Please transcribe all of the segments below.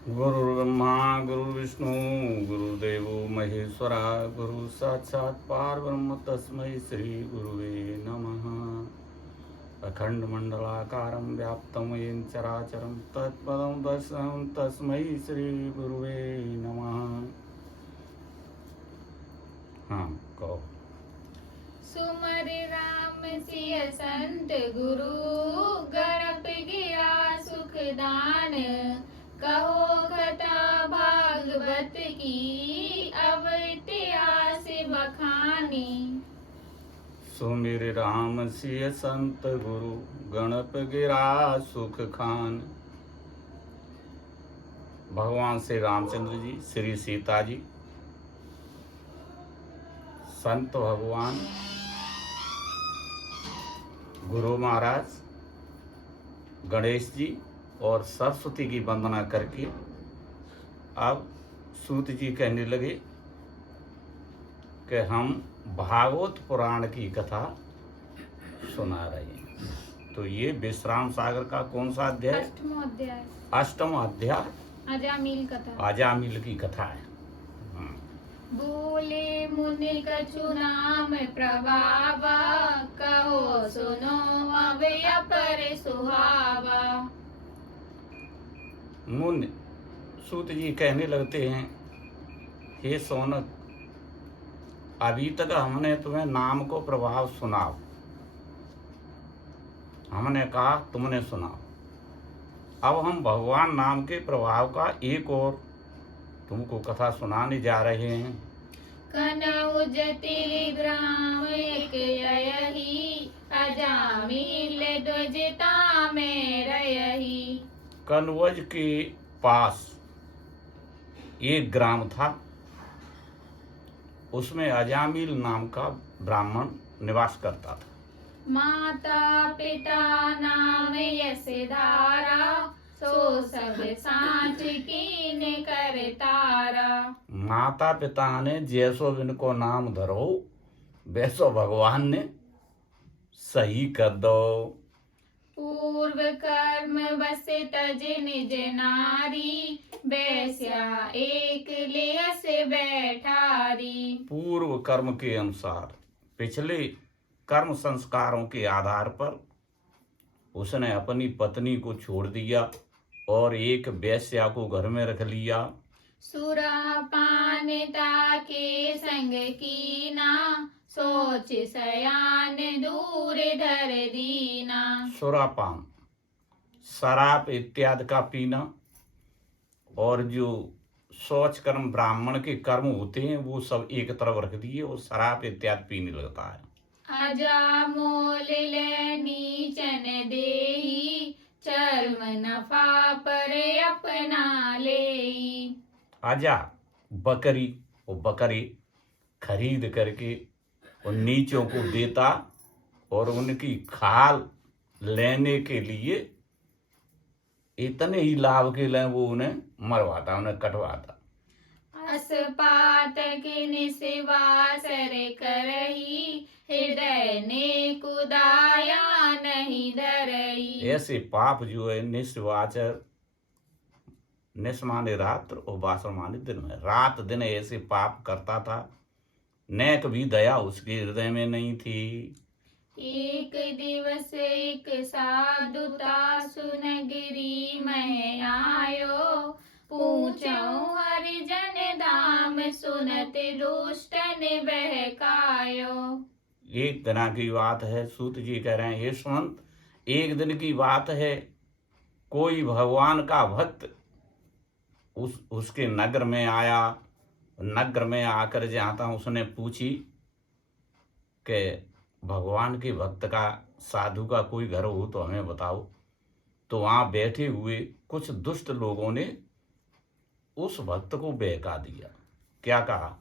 गुरुर्ब्रह्मा गुरुर्विष्णु गुरुदेवो महेश्वरा गुरु साक्षात् परब्रह्म तस्मै श्री गुरुवे नमः। अखंड मंडलाकारं व्याप्तं येन चराचरं तत्पदं दर्शनं तस्मै श्री गुरुवे नमः। हाँ कहो। सुमर राम सिय संत गुरु गणप गिरा सुखदान। कहो कथा भागवत की अब इतिहास बखानी। सुमिर राम सिय संत गुरु गणप गिरा सुख खान। भगवान श्री रामचंद्र जी, श्री सीता जी, संत भगवान गुरु महाराज, गणेश जी और सरस्वती की वंदना करके अब सूत जी कहने लगे कि हम भागवत पुराण की कथा सुना रहे हैं। तो ये विश्राम सागर का कौन सा अध्याय? अष्टम अध्याय अजामिल कथा। अजामिल की कथा है। बोले मुनि कछु नाम प्रभावा। कहो सुनो अब अपर सुहावा। मुनि सूत जी कहने लगते हैं, हे सोनक, अभी तक हमने तुम्हें नाम को प्रभाव सुनाओ, हमने कहा तुमने सुनाओ। अब हम भगवान नाम के प्रभाव का एक और तुमको कथा सुनाने जा रहे हैं। कनौ जटिल ग्राम एक यही। अजामिल ध्वजता में रही। कनवज के पास एक ग्राम था, उसमें अजामिल नाम का ब्राह्मण निवास करता था। माता पिता नाम यशधारा। सो सब साँच कीन कर तारा। माता पिता ने जैसो इनको नाम धरो वैसो भगवान ने सही कर दो। पूर्व कर्म बस तज निज नारी। बैस्या एक लेस बैठारी। पूर्व कर्म के अनुसार, पिछले कर्म संस्कारों के आधार पर उसने अपनी पत्नी को छोड़ दिया और एक वेश्या को घर में रख लिया। सुरापानता के संग कीना। सोच सयान दूर धर दीना। सुरापान, शराब इत्यादि का पीना, और जो शौच कर्म ब्राह्मण के कर्म होते हैं वो सब एक तरफ रख दिए और शराब इत्यादि पीने लगता है। अजा मोल नीचन देही। चर्म नफा पर अपना ले। आजा बकरी, वो बकरी खरीद करके उन नीचों को देता और उनकी खाल लेने के लिए इतने ही लाभ के लिए वो उन्हें मरवाता, उन्हें कटवाता। असपातक निस्वासर करही। हृदय ने कुदाया नहीं धरही। ऐसे पाप जो है निस्वाचर, निस माने रात्र और वासर माने दिन में, रात दिन ऐसे पाप करता था, नेक भी दया उसके हृदय में नहीं थी। एक दिवस एक साधुता सुनगिरी में आयो। पूछो हरिजन धाम सुनत दुष्टन बहकायो। एक दिन की बात है, सूत जी कह रहे हैं, हे सुमंत, एक दिन की बात है, कोई भगवान का भक्त उसके नगर में आया। नगर में आकर जहाँ था उसने पूछी कि भगवान के भक्त का, साधु का कोई घर हो तो हमें बताओ। तो वहाँ बैठे हुए कुछ दुष्ट लोगों ने उस भक्त को बहका दिया। क्या कहा?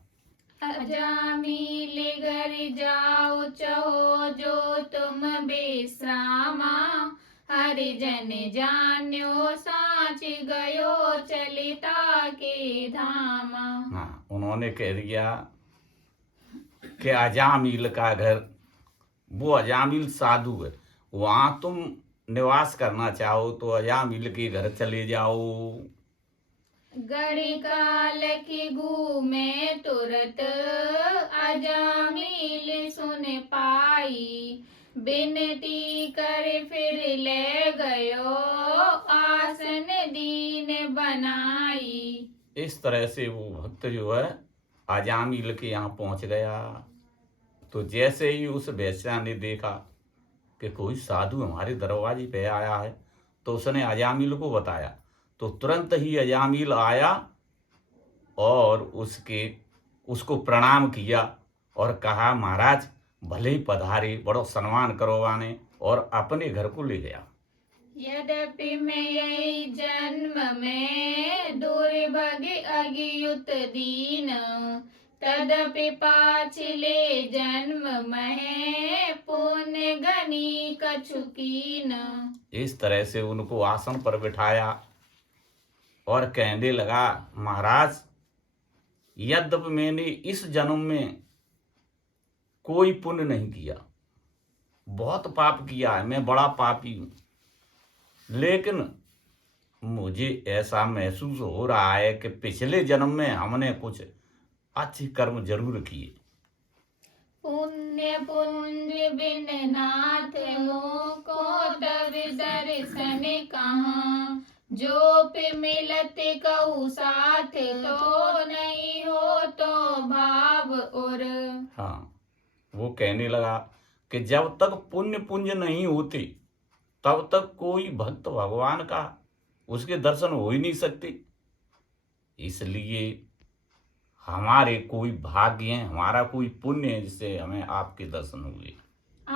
अजामिल घर जाओ चहो जो तुम विश्रामा। हरिजन जान्यो साँच गयो चलिता के धामा। हाँ, उन्होंने कह दिया कि अजामिल का घर, वो अजामिल साधु है, वहाँ तुम निवास करना चाहो तो अजामिल के घर चले जाओ। घड़ी काल की घूमे तुरत अजामिल सुन पाई, बिनती कर फिर ले गयो आसन दीन बनाई। इस तरह से वो भक्त जो है अजामिल के यहाँ पहुंच गया। तो जैसे ही उस वेश्या ने देखा कि कोई साधु हमारे दरवाजे पे आया है, तो उसने अजामिल को बताया। तो तुरंत ही अजामिल आया और उसको प्रणाम किया और कहा, महाराज भले ही पधारे, बड़ो सम्मान करो आने, और अपने घर को ले गया। यद्यपि मैं यही जन्म में दुर्भग अगियुत दीन, तदपि पाछले जन्म में पुण्य गनी कछुकीन। इस तरह से उनको आसन पर बिठाया और कहने लगा, महाराज यद्यपि मैंने इस जन्म में कोई पुण्य नहीं किया, बहुत पाप किया है, मैं बड़ा पापी हूं, लेकिन मुझे ऐसा महसूस हो रहा है कि पिछले जन्म में हमने कुछ अच्छे कर्म जरूर किए। पुण्य पुंज बिन नाथ मोको तब दर्शन कहाँ, जो पे मिलत कहू साथ, तो नहीं हो तो भाव और। हाँ, वो कहने लगा कि जब तक पुण्य पुंज नहीं होते तब तक कोई भक्त भगवान का उसके दर्शन हो ही नहीं सकते। इसलिए हमारे कोई भाग्य है, हमारा कोई पुण्य है जिससे हमें आपके दर्शन हुए।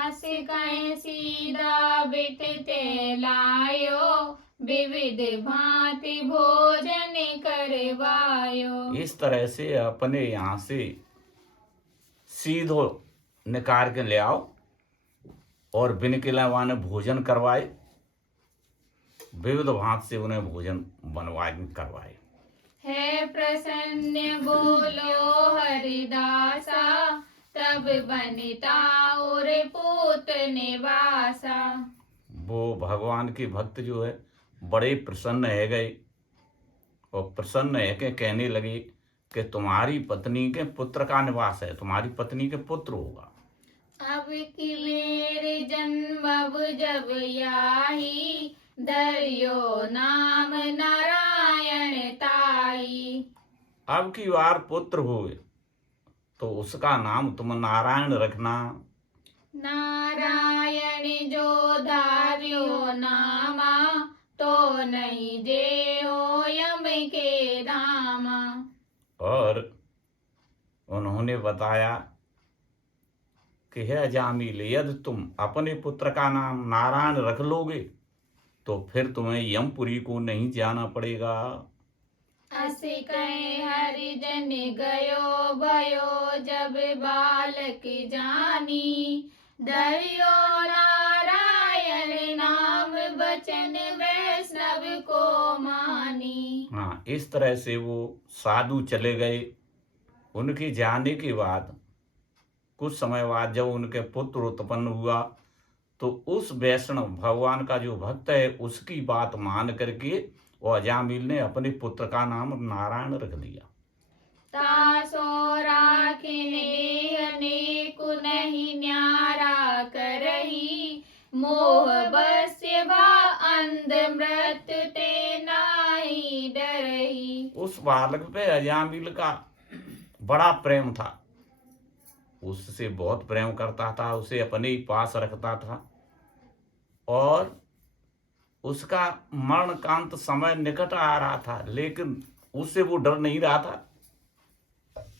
अस कहें सीधा बिटते लायो, विविध भांति भोजन करवायो। इस तरह से अपने यहाँ से सीधो निकाल के ले आओ और बिन किलावा ने भोजन करवाए, विविध भांति से उन्हें भोजन बनवाए करवाए। है प्रसन्न बोलो हरिदासा, तब बनिता और पूत निवासा। वो भगवान के भक्त जो है बड़े प्रसन्न है गए और प्रसन्न है के कहने लगे कि तुम्हारी पत्नी के पुत्र का निवास है, तुम्हारी पत्नी के पुत्र होगा। अब की मेरे जन्म अब जब याही, धरियो नाम नारायण ताई। अब की बार पुत्र हुए तो उसका नाम तुम नारायण रखना। नारायण जो धार्यो नामा, तो नहीं जे हो यम के धामा। और उन्होंने बताया कि हे अजामिल, यदि तुम अपने पुत्र का नाम नारायण रख लोगे तो फिर तुम्हें यमपुरी को नहीं जाना पड़ेगा। असी कहे हरिजन गयो भयो, जब बालक जानी, धरियो नारायण नाम बचन वैष्णव को मानी। हाँ, इस तरह से वो साधु चले गए। उनके जाने के बाद कुछ समय बाद जब उनके पुत्र उत्पन्न हुआ तो उस वैष्णव भगवान का जो भक्त है उसकी बात मान करके वो अजामिल ने अपने पुत्र का नाम नारायण रख दिया। तासो राखिने को नहीं न्यारा करही, मोह बस्य भा अंध मृत्यु ते नाही डरही। उस बालक पे अजामिल का बड़ा प्रेम था, उससे बहुत प्रेम करता था, उसे अपने ही पास रखता था और उसका मरणकांत समय निकट आ रहा था, लेकिन उससे वो डर नहीं रहा था।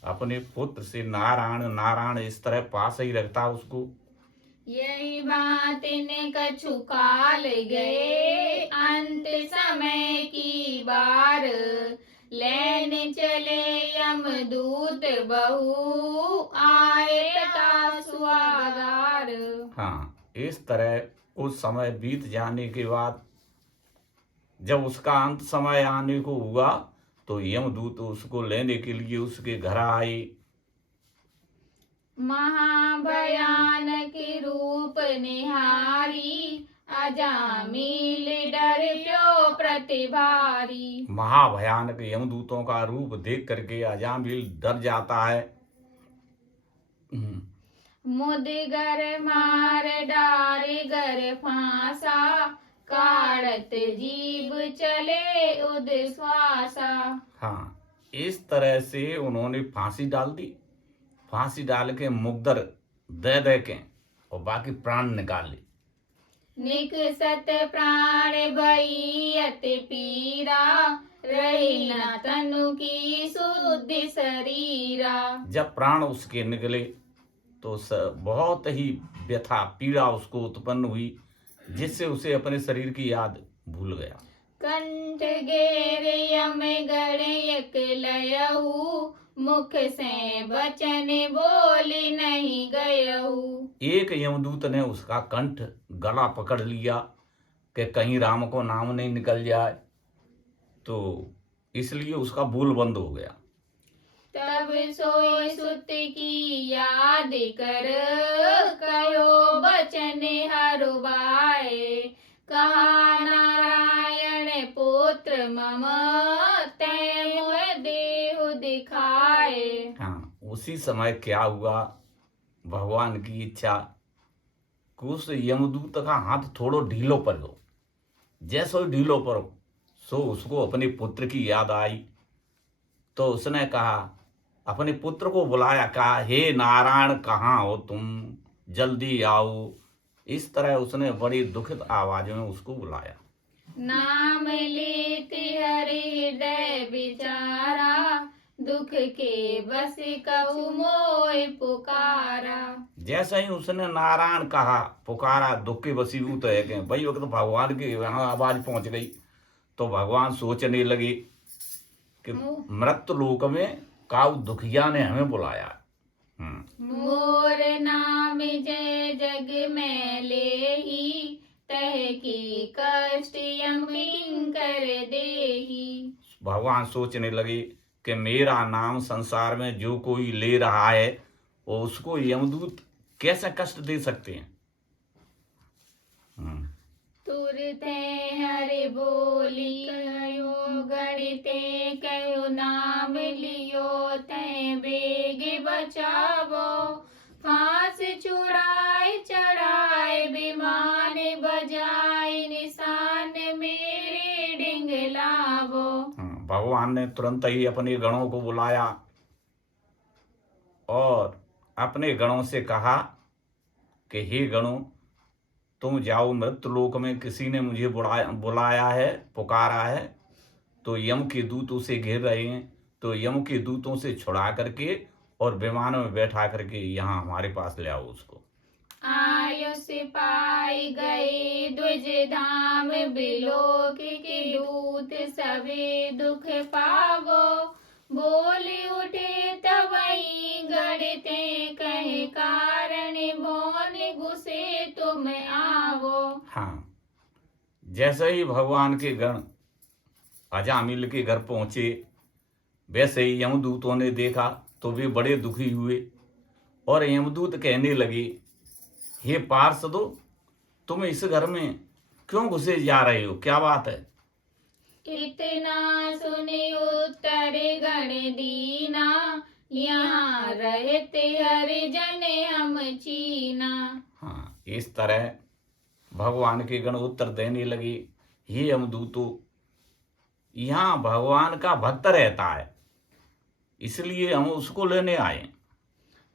अपने पुत्र से नारायण नारायण इस तरह पास ही रखता उसको। यही बात ने कछु काल गए, अंत समय की बार, लेने चले यमदूत बहु, आए तथा सुहागार। हाँ, इस तरह कुछ समय बीत जाने के बाद जब उसका अंत समय आने को हुआ तो यमदूत उसको लेने के लिए उसके घर आए। महाभयानक रूप निहारी, अजामिल डर प्यो प्रतिभारी। महाभयानक यमदूतों का रूप देख करके अजामिल डर जाता है। मुदगर मार डार गर फांसा, काढ़त जीभ चले उद्श्वासा। हाँ, इस तरह से उन्होंने फांसी डाल दी। फांसी डाल के मुग्दर दे दे के और बाकी प्राण निकाल ली। निकसत प्राण भई अति पीरा, रही न तनु की शुद्धि शरीरा। जब प्राण उसके निकले तो बहुत ही व्यथा पीड़ा उसको उत्पन्न हुई, जिससे उसे अपने शरीर की याद भूल गया। कंठ घेर यम गण एक लयहु, मुख से वचन बोल नहीं गयहु। एक यमदूत ने उसका कंठ गला पकड़ लिया कि कहीं राम को नाम नहीं निकल जाए, तो इसलिए उसका बोल बंद हो गया। तब सोई सुत की याद कर, कहो बचन हरुबाए। कहा नारायण पुत्र मम, तै मोह देहु दिखाए। हाँ, उसी समय क्या हुआ, भगवान की इच्छा कि उस यमदूत का हाथ थोड़ो ढीलो पड़ो। जैसो ढीलो पड़ो सो उसको अपने पुत्र की याद आई। तो उसने कहा, अपने पुत्र को बुलाया, कहा हे नारायण कहाँ हो तुम, जल्दी आओ। इस तरह उसने बड़ी दुखित आवाज में उसको बुलाया। नाम लेते हरि हृदय विचारा, दुख के बस कहु मोय पुकारा। जैसे ही उसने नारायण कहा, पुकारा, दुख के वसीभूत है कि भाई वक्त भगवान की यहाँ आवाज पहुंच गई। तो भगवान सोचने लगे कि मृत्यु लोक में काउ दुखिया ने हमें बुलाया। मोर नाम जय जग में लेही, तह की कष्ट यम किंकर देही। भगवान सोचने लगे कि मेरा नाम संसार में जो कोई ले रहा है वो उसको यमदूत कैसे कष्ट दे सकते हैं। तुरते हरि बोली कहो गणिते, कहो नाम लियो तै बेग बचावो। फांस छुड़ाए चढ़ाए विमान बजाए, निशान मेरे डिंगलावो। भगवान ने तुरंत ही अपने गणों को बुलाया और अपने गणों से कहा कि हे गणों, तुम जाओ मृत्यु लोक में, किसी ने मुझे बुलाया है, पुकारा है। तो यम के दूत उसे घेर रहे हैं, तो यम के दूतों से छुड़ा करके और विमान में बैठा करके यहाँ हमारे पास ले आओ उसको। आयु सिपाही गए द्विज धाम, बिलोक के दूत सभी दुख पावो। बोल उठे तवई गढ़ते, कहे कारण मौन गुस्से तुम आवो। हाँ, जैसे ही भगवान के गण अजामिल के घर पहुंचे, वैसे ही यमदूतों ने देखा तो वे बड़े दुखी हुए और यमदूत कहने लगे, हे पार्षदों, तुम इस घर में क्यों घुसे जा रहे हो, क्या बात है। इतना सुने उत्तर गण दीना, यहाँ रहते हरिजन हम चीना। हाँ, इस तरह भगवान के गण उत्तर देने लगे, हे यमदूतों, यहाँ भगवान का भक्त रहता है, इसलिए हम उसको लेने आए।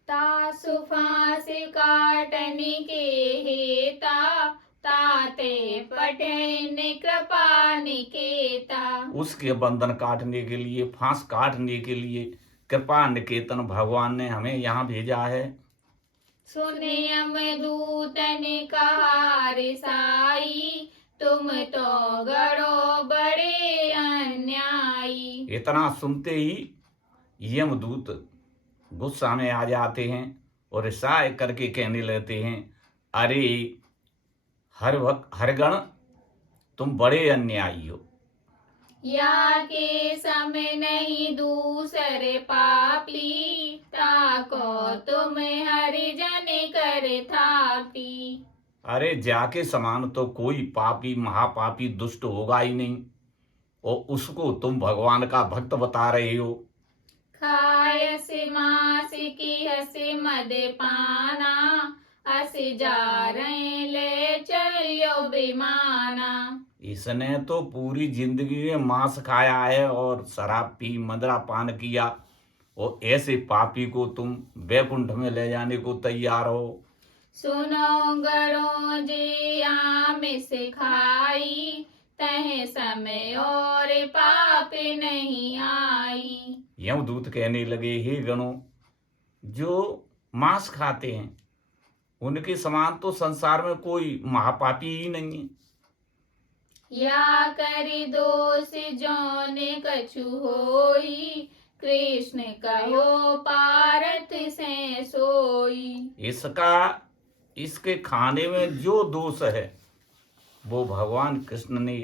तासु फांस काटने के हेता, ताते पठन कृपा निकेता। उसके बंधन काटने के लिए, फांस काटने के लिए कृपा निकेतन भगवान ने हमें यहाँ भेजा है। सुने यमदूत ने कहा रिसाई, तुम तो गढ़ो बड़े अन्यायी। इतना सुनते ही यमदूत गुस्सा में आ जाते हैं और रिसाई करके कहने लगते हैं, अरे हर गण, तुम बड़े अन्यायी हो। या के समय नहीं दूसरे पापी, ताको तुम हरिजन कर थापी। अरे जाके समान तो कोई पापी महापापी दुष्ट होगा ही नहीं, और उसको तुम भगवान का भक्त बता रहे हो। खायसि मांस की हसी मद पाना, हसी जा रहे ले चलियो बेमाना। इसने तो पूरी जिंदगी में मांस खाया है और शराब पी मदरा पान किया, और ऐसे पापी को तुम वैकुंठ में ले जाने को तैयार हो। सुनो गणों जी आमिष खाई, तह समय और पाप नहीं आई। यमदूत कहने लगे, हे गणों, जो मांस खाते हैं उनके समान तो संसार में कोई महापापी ही नहीं है। या करि दोष जौन कछु होई, कृष्ण कहो पारत से सोई। इसके खाने में जो दोष है वो भगवान कृष्ण ने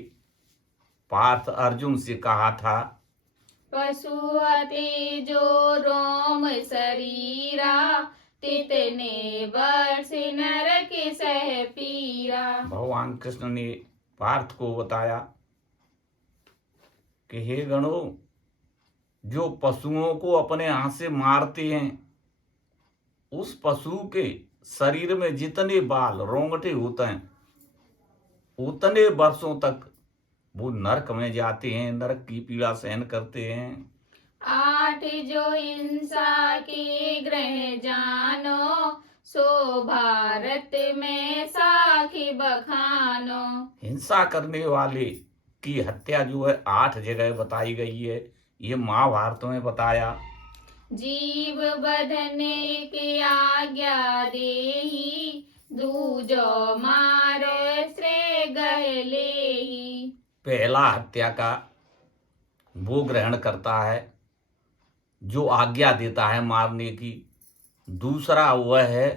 पार्थ अर्जुन से कहा था। पशु अति जो रोम शरीरा, तितने वर्ष नरक सह पीरा। भगवान कृष्ण ने पार्थ को बताया कि हे गणों, जो पशुओं को अपने हाथ से मारते हैं, उस पशु के शरीर में जितने बाल रोंगटे होते हैं उतने वर्षों तक वो नरक में जाते हैं, नरक की पीड़ा सहन करते हैं। 8 जो हिंसा की ग्रह जानो, सो भारत में साखी बखानो। हिंसा करने वाले की हत्या जो है 8 जगह बताई गई है, ये महाभारत में बताया। जीव बधने की आज्ञा देही, दूजो मारे श्रेय गहलेही। पहला हत्या का वो ग्रहण करता है जो आज्ञा देता है मारने की, दूसरा वह है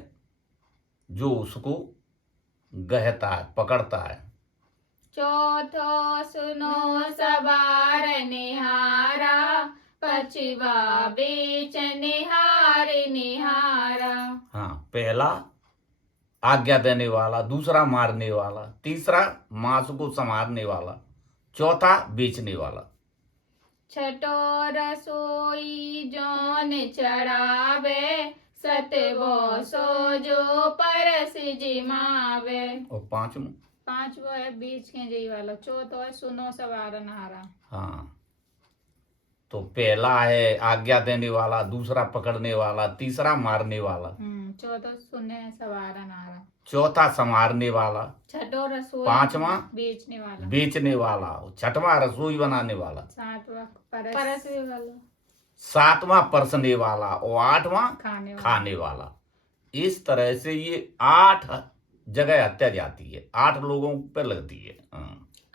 जो उसको गहता है, पकड़ता है। चौथो सुनो सवार निहारा, पचवा बेच निहार निहारा। हाँ, पहला आज्ञा देने वाला, दूसरा मारने वाला, तीसरा मांस को संवारने वाला, चौथा बेचने वाला। छठो रसोई जौन चढ़ावे, सतवो सो जो परस जिमावे। और पांचवो है बीच के जी वाला। चौथो है सुनो सवार नहारा। हाँ, तो पहला है आज्ञा देने वाला, दूसरा पकड़ने वाला, तीसरा मारने वाला, चौथा सुने सवार नहारा, चौथा संवारने वाला, छठो रसोई, पांचवा बेचने वाला, छठवां रसोई बनाने वाला, सातवां परसने वाला, सातवां परसने वाला और आठवां खाने वाला। इस तरह से ये 8 जगह हत्या जाती है, 8 लोगों पे लगती है।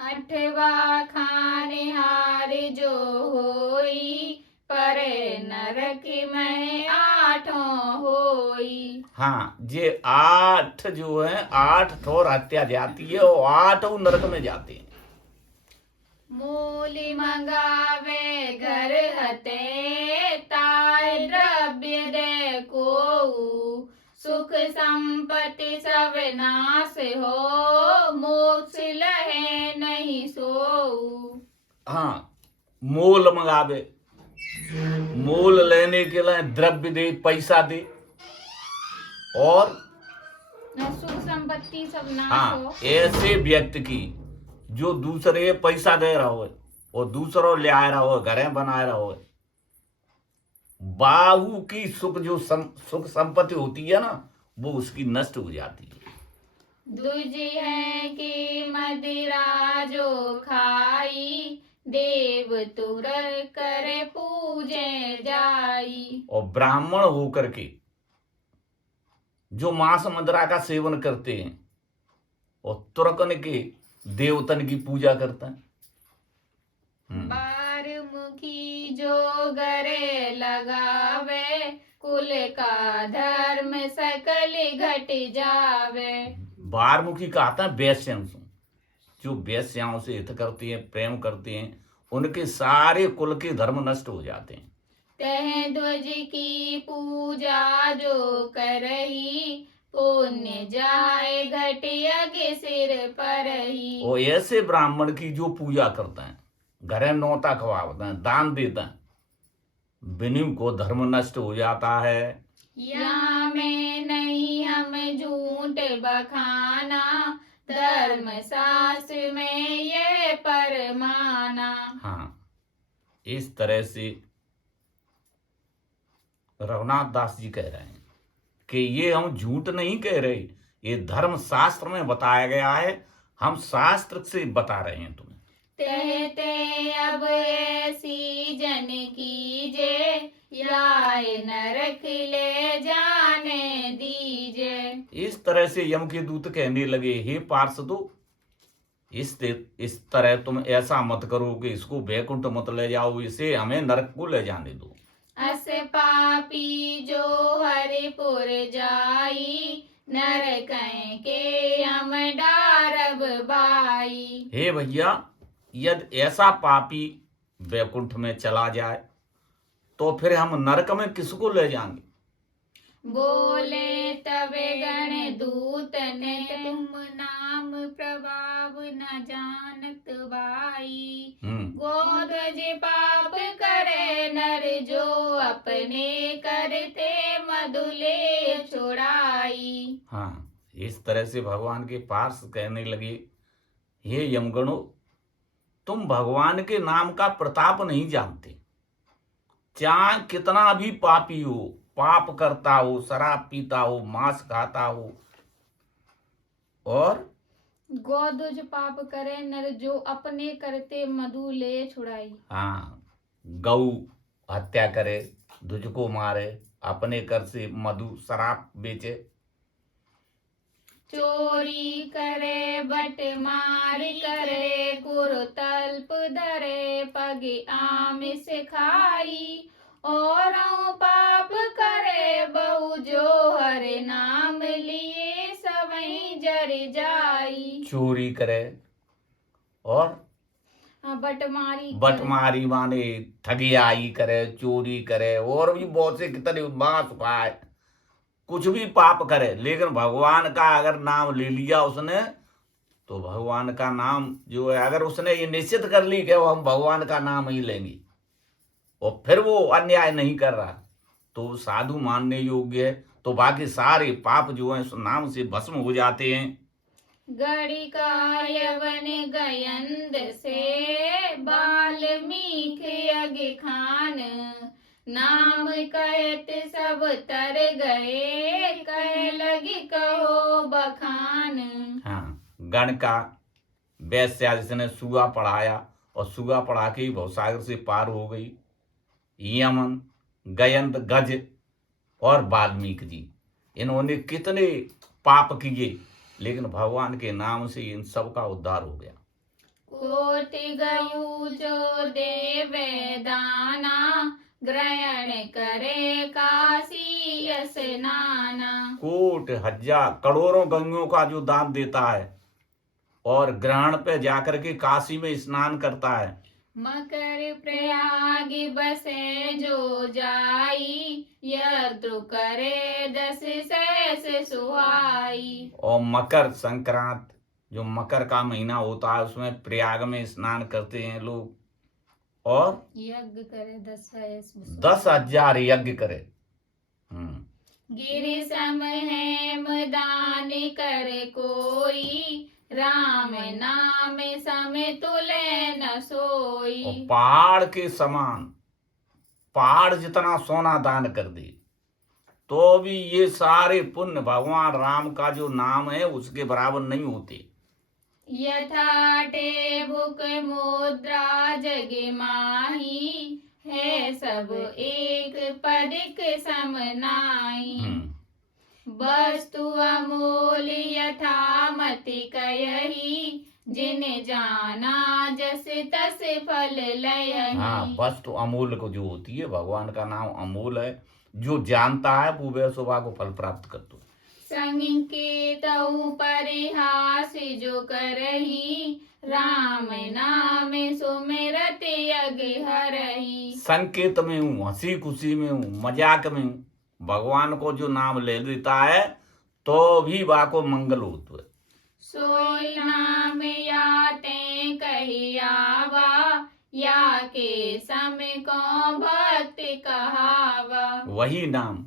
अठवा खाने हार जो होई, पर नरक में 8 होई। हाँ, ये 8 जो है 8 ठोर हत्या जाती है और 8 नरक में जाते हैं। मूली मंगावे घर हते, ताय द्रव्य दे को, सुख संपत्ति सब नाश हो, मोक्ष लहे नहीं सो। हाँ, मोल मंगावे, मोल लेने के लिए द्रव्य दे, पैसा दे, और सुख संपत्ति सब नाश हाँ, हो। ऐसे व्यक्ति की जो दूसरे पैसा दे रहा हो और दूसरों ले आ रहा हो, घरें बना रहा हो, बाहु की सुख जो सुख संपत्ति होती है ना, वो उसकी नष्ट हो जाती है। दूजी है कि मदिरा जो खाई, देव तुर करे पूजे जाई। और ब्राह्मण होकर के जो मांस मदिरा का सेवन करते हैं और तुरकन के देवतन की पूजा करता है। बार मुखी जो गरे लगावे, कुल का धर्म सकल घट जावे। बारमुखी कहता है वैश्यों से, जो वैश्याओं से हित करते हैं, प्रेम करते हैं, उनके सारे कुल के धर्म नष्ट हो जाते हैं। तह ध्वज की पूजा जो करही, पुण्य जाए घटिया के सिर पर ही। और ऐसे ब्राह्मण की जो पूजा करते हैं, घरे नौता खवाते हैं, दान देते हैं, बिनु को धर्म नष्ट हो जाता है। यहाँ में नहीं हम झूठ बखाना, धर्म शास्त्र में ये परमाना। हाँ, इस तरह से रघुनाथ दास जी कह रहे हैं कि ये हम झूठ नहीं कह रहे, ये धर्म शास्त्र में बताया गया है, हम शास्त्र से बता रहे हैं तुम्हें। कहते अब ऐसी जन कीजे, याय नरक ले जाने दीजे। इस तरह से यम के दूत कहने लगे, हे पार्षदों, इस तरह तुम ऐसा मत करो कि इसको बैकुंठ मत ले जाओ, इसे हमें नरक को ले जाने दो। अस पापी जो हरिपुर जाई, नरक के हम डारब बाई। हे भैया, यदि ऐसा पापी बैकुंठ में चला जाए तो फिर हम नरक में किसको ले जाएंगे? बोले तबे गण दूत ने, तुम नाम प्रभाव न जानत बाई। गोध्वज पाप करे नर, जो अपने करते मधुले छुड़ाई। हाँ, इस तरह से भगवान के पार्षद कहने लगे, हे यमगणों, तुम भगवान के नाम का प्रताप नहीं जानते। चाहे कितना भी पापी हो, पाप करता हो, शराब पीता हो, मांस खाता हो, और गोदुज पाप करे नर, जो अपने करते मधु ले छुड़ाई। हाँ, गौ हत्या करे, दुज को मारे, अपने कर से मधु शराब बेचे, चोरी करे बटमार करे, कुरुतल्प धरे पग आमिष खाई। और पाप करे बहु, जो हरे नाम लिए सवई जर जाई। चोरी करे और बटमारी माने ठगियाई करे, चोरी करे, और भी बहुत से कितने मांस खाए, कुछ भी पाप करे, लेकिन भगवान का अगर नाम ले लिया उसने, तो भगवान का नाम जो है, अगर उसने ये निश्चित कर ली कि हम भगवान का नाम ही लेंगे, और फिर वो अन्याय नहीं कर रहा, तो साधु मानने योग्य है। तो बाकी सारे पाप जो है उस नाम से भस्म हो जाते हैं। गड़ी का यवन गयंद से, बाल्मीक यज्ञ खान। नाम कहत सब तर गए, कह लगी कहो बखान। हाँ, गण का वैश्या जिसने सुगा पढ़ाया, और सुगा पढ़ा के ही भवसागर से पार हो गई। यमन, गयंत, गज और वाल्मीकि जी, इन्होंने कितने पाप किए, लेकिन भगवान के नाम से इन सब का उद्धार हो गया। कोटि गयु जो देवे दाना, ग्रहण करे काशी स्नाना। कोट हजार करोड़ों गंगों का जो दान देता है, और ग्रहण पे जाकर के काशी में स्नान करता है। मकर प्रयाग बसे जो जाई, यद्रु करे 10 सहस सुहाई। और मकर संक्रांत, जो मकर का महीना होता है, उसमें प्रयाग में स्नान करते हैं लोग, और यज्ञ करे 10 सहस 10,000 यज्ञ करे। गिरि सम हेम दान कर कोई, राम नाम सम तुले न सोई। और पहाड़ के समान, पहाड़ जितना सोना दान कर दे, तो भी ये सारे पुण्य भगवान राम का जो नाम है उसके बराबर नहीं होते। यथा टेबुक मुद्रा जग माही, है सब एक पदिक सम नाई। वस्तु अमूल यथा मति कयहि, जिन जाना जस तस फल लयहि। हाँ, वस्तु अमूल्य को जो होती है, भगवान का नाम अमूल है, जो जानता है वो वैसोबा को फल प्राप्त करता है। संकेतऊ परिहास जो करही, राम नाम सुमिरत यज्ञ हरहि। संकेत में हूँ, हंसी खुशी में हूँ, मजाक में हूँ, भगवान को जो नाम ले देता है तो भी बाको मंगल होत है। सोई नाम याते कहियावा, या के सम को भक्ति कहावा। वही नाम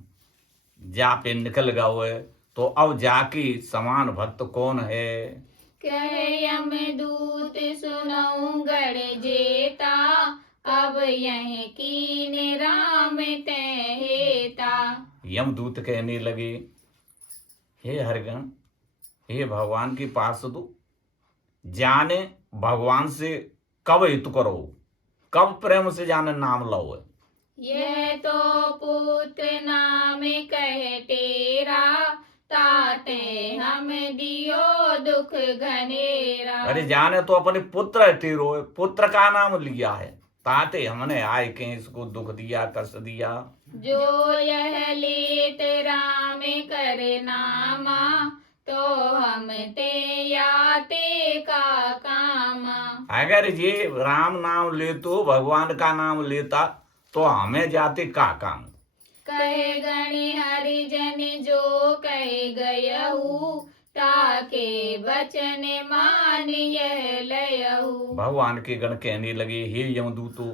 जा पे निकल गए तो अब जाके समान भक्त कौन है। कहे यमदूत सुनऊ गढ़ जेता, अब यह कीन राम ते हेता। यमदूत कहने लगे, हे हरिगण, हे भगवान के पार्षदों, जाने भगवान से कब हित करो, कब प्रेम से जाने नाम लो है। यह तो पुत्र नाम कह तेरा, ताते हम दियो दुख घनेरा। अरे जाने तो अपने पुत्र है तेरो, पुत्र का नाम लिया है, ताते हमने आए के इसको दुख दिया, कष्ट दिया। जो यह लेत राम कर नामा, तो हम ते याते का कामा। अगर ये राम नाम ले तो भगवान का नाम लेता तो हमें जाते का काम। कहे गणि हरिजन जो कह गयहु, ताके वचन मान यह लयहु। भगवान के गण कहने लगे, हे यमदूतों,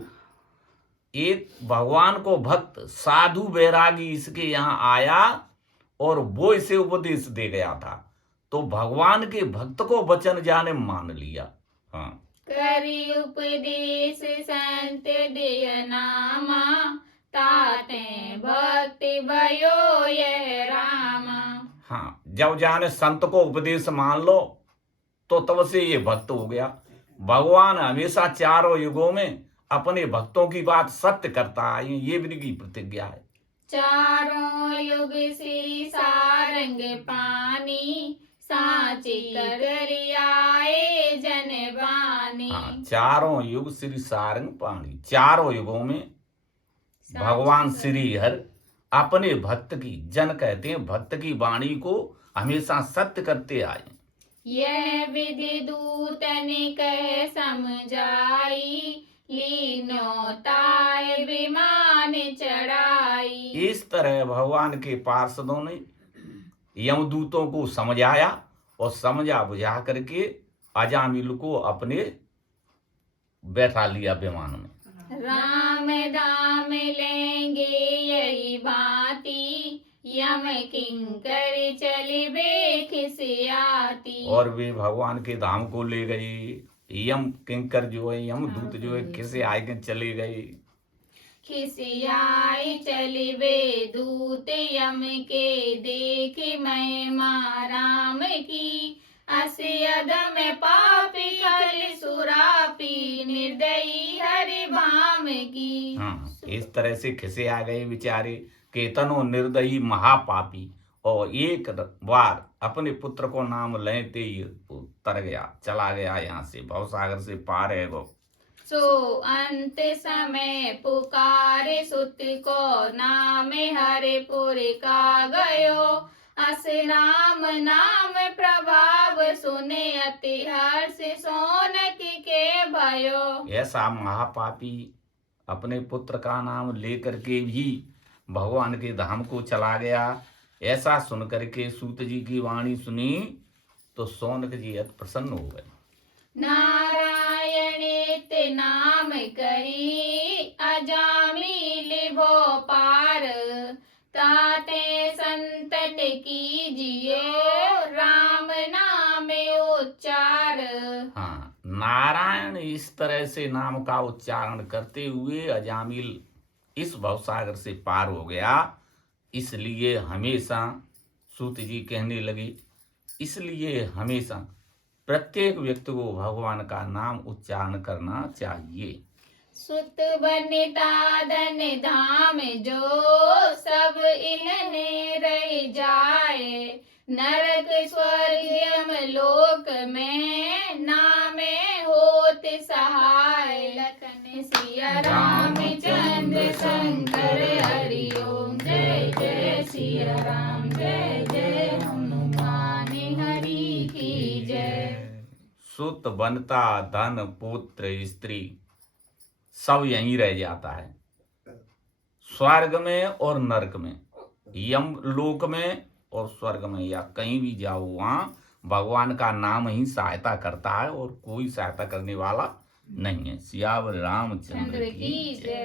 एक भगवान को भक्त साधु बैरागी इसके यहाँ आया और वो इसे उपदेश दे गया था, तो भगवान के भक्त को वचन जाने मान लिया। हाँ, करी उपदेश संत दिय नामा, ताते भक्ति भयो यह रामा। हाँ, जब जाने संत को उपदेश मान लो तो तब से ये भक्त हो गया। भगवान हमेशा चारों युगों में अपने भक्तों की बात सत्य करता है, ये भी इनकी प्रतिज्ञा है। चारों युग श्री सारंग पानी, साची कर आए जनवानी। हाँ, चारों युग श्री सारंग पाणी, चारों युगों में भगवान श्री हर अपने भक्त की, जन कहते हैं भक्त की वाणी को हमेशा सत्य करते आए। यह विधि दूतन कह समझाई, लीनो ताय विमान चढ़ाई। इस तरह भगवान के पार्षदों ने यमदूतों को समझाया और समझा बुझा करके अजामिल को अपने बैठा लिया विमान में। राम दाम लेंगे यही भांति, यम किंकर चलिबे खिसियाती। और वे भगवान के धाम को ले गए। यम किंकर जो है, यमदूत जो है, किसे आए के चले गए। खिसियाई चलिबे दूत यम के, देखी महिमा राम की। असयद में पापी खल सुरापी, निर्दयी हरि भाम की। हाँ, इस तरह से खिसे आ गए बेचारे, केतनो निर्दयी महापापी, और एक बार अपने पुत्र को नाम लेते ही तर गया, चला गया यहाँ से, भवसागर से पार है वो। सो अंत समय पुकारे सुत को, नाम हरिपुर का गयो। अस राम नाम प्रभाव सुने, अति हर्ष सोनक के भयो। ऐसा महापापी अपने पुत्र का नाम लेकर के भी भगवान के धाम को चला गया। ऐसा सुनकर के सूत जी की वाणी सुनी तो सोनक जी अति प्रसन्न हो गए। नारायणित नाम कही, अजामिल भो पार। ताते संतन कीजिए, राम नाम उच्चार। हाँ, नारायण इस तरह से नाम का उच्चारण करते हुए अजामिल इस भवसागर से पार हो गया। इसलिए हमेशा सूत जी कहने लगे, इसलिए हमेशा प्रत्येक व्यक्ति को भगवान का नाम उच्चारण करना चाहिए। सुत बनिता धन धाम जो, सब इन्हें रह जाए। नरक स्वर्ग यमलोक में, नामे होत सहाय। लखन सिया रामचंद्र शंकर हरि ओम। जय जय सिया राम, जय जय हनुमान हरि की जय। सुत बनता धन पुत्र स्त्री सब यहीं रह जाता है। स्वर्ग में और नरक में, यम लोक में और स्वर्ग में या कहीं भी जाओ, वहाँ भगवान का नाम ही सहायता करता है और कोई सहायता करने वाला नहीं है। सियावर रामचंद्र चंद्र की की जय। जय।